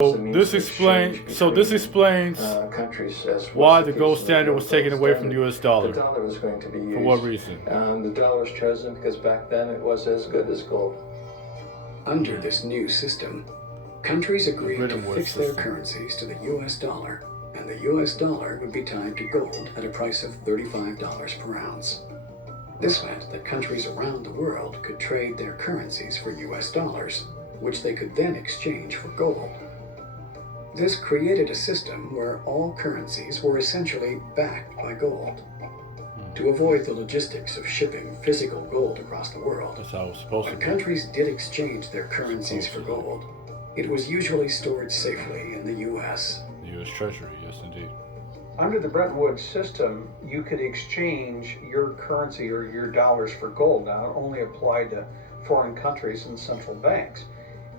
This explains countries as why the gold standard was taken away from the U.S. dollar. The dollar was going to be used. For what reason? The dollar was chosen because back then it was as good as gold. Under this new system, countries agreed to fix their currencies to the U.S. dollar, and the U.S. dollar would be tied to gold at a price of $35 per ounce. This meant that countries around the world could trade their currencies for U.S. dollars, which they could then exchange for gold. This created a system where all currencies were essentially backed by gold. To avoid the logistics of shipping physical gold across the world, that's how it was supposed to when be. countries did exchange their currencies for gold, it was usually stored safely in the U.S. The U.S. Treasury, yes indeed. Under the Bretton Woods system, you could exchange your currency or your dollars for gold. Now, it only applied to foreign countries and central banks.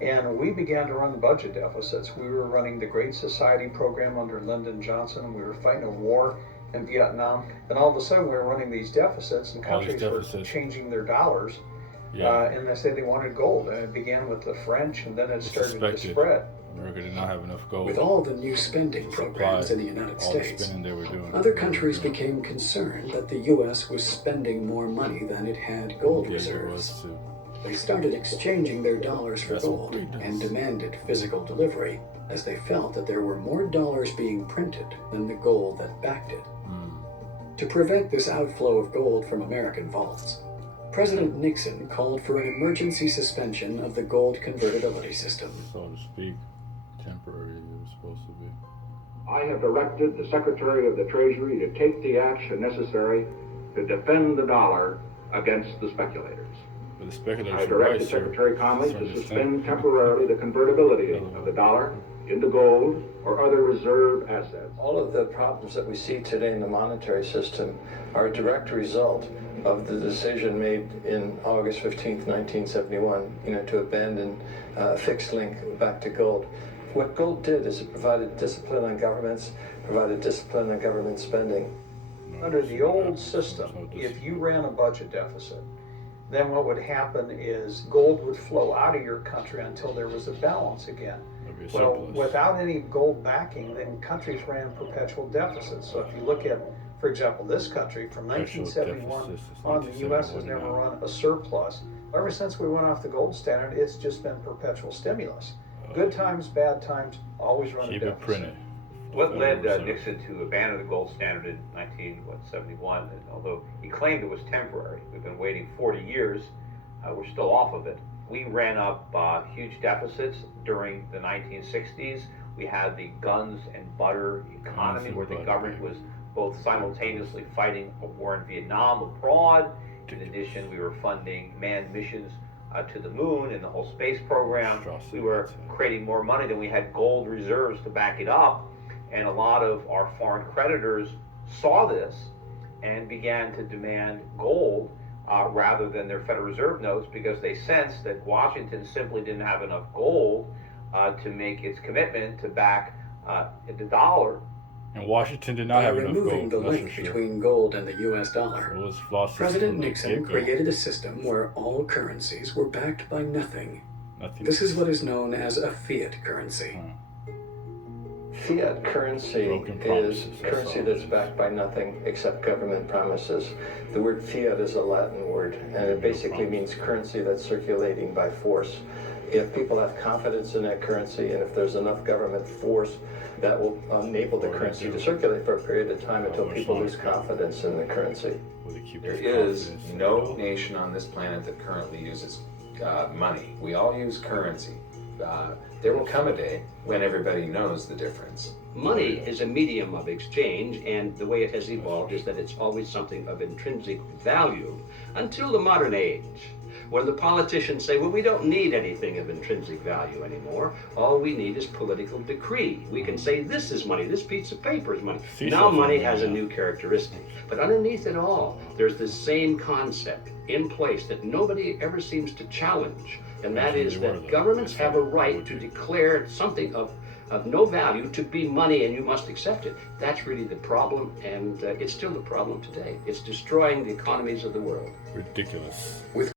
And we began to run budget deficits. We were running the Great Society program under Lyndon Johnson. We were fighting a war in Vietnam. And all of a sudden, we were running these deficits, and countries were changing their dollars. And they said they wanted gold. And it began with the French, and then it started to spread. America did not have enough gold. With all the new spending programs in the United States, other countries became concerned that the U.S. was spending more money than it had gold reserves. They started exchanging their dollars for gold and demanded physical delivery, as they felt that there were more dollars being printed than the gold that backed it. To prevent this outflow of gold from American vaults, President Nixon called for an emergency suspension of the gold convertibility system. So to speak, temporary it was supposed to be. I have directed the Secretary of the Treasury to take the action necessary to defend the dollar against the speculators. But the speculators I directed Secretary Conley to suspend temporarily the convertibility of the dollar into gold or other reserve assets. All of the problems that we see today in the monetary system are a direct result of the decision made in August 15th, 1971, to abandon fixed link back to gold. What gold did is it provided discipline on governments, provided discipline on government spending. Under the old system, if you ran a budget deficit, then what would happen is gold would flow out of your country until there was a balance again. Well, without any gold backing, then countries ran perpetual deficits. So if you look at, for example, this country, from 1971 on, the U.S. has never run a surplus. Ever since we went off the gold standard, it's just been perpetual stimulus. Good times, bad times, always run a deficit. Printed. What led Nixon to abandon the gold standard in 1971? And although he claimed it was temporary, we've been waiting 40 years, we're still off of it. We ran up huge deficits during the 1960s. We had the guns and butter economy where the government was both simultaneously fighting a war in Vietnam abroad. In addition, we were funding manned missions to the moon and the whole space program. We were creating more money than we had gold reserves to back it up. And a lot of our foreign creditors saw this and began to demand gold rather than their Federal Reserve notes, because they sensed that Washington simply didn't have enough gold to make its commitment to back the dollar. And Washington did not have enough gold. By removing the link between gold and the U.S. dollar, President Nixon created a system where all currencies were backed by nothing. This is what is known as a fiat currency. Fiat currency is currency that's backed by nothing except government promises. The word fiat is a Latin word, and it basically means currency that's circulating by force. If people have confidence in that currency, and if there's enough government force, that will enable the currency to circulate for a period of time until people lose confidence in the currency. There is no nation on this planet that currently uses money. We all use currency. There will come a day when everybody knows the difference. Money is a medium of exchange, and the way it has evolved is that it's always something of intrinsic value until the modern age, when the politicians say, well, we don't need anything of intrinsic value anymore. All we need is political decree. We can say this is money, this piece of paper is money. Now money has a new characteristic. But underneath it all, there's this same concept in place that nobody ever seems to challenge. And that is that governments have a right to declare something of no value to be money, and you must accept it. That's really the problem, and it's still the problem today. It's destroying the economies of the world. Ridiculous.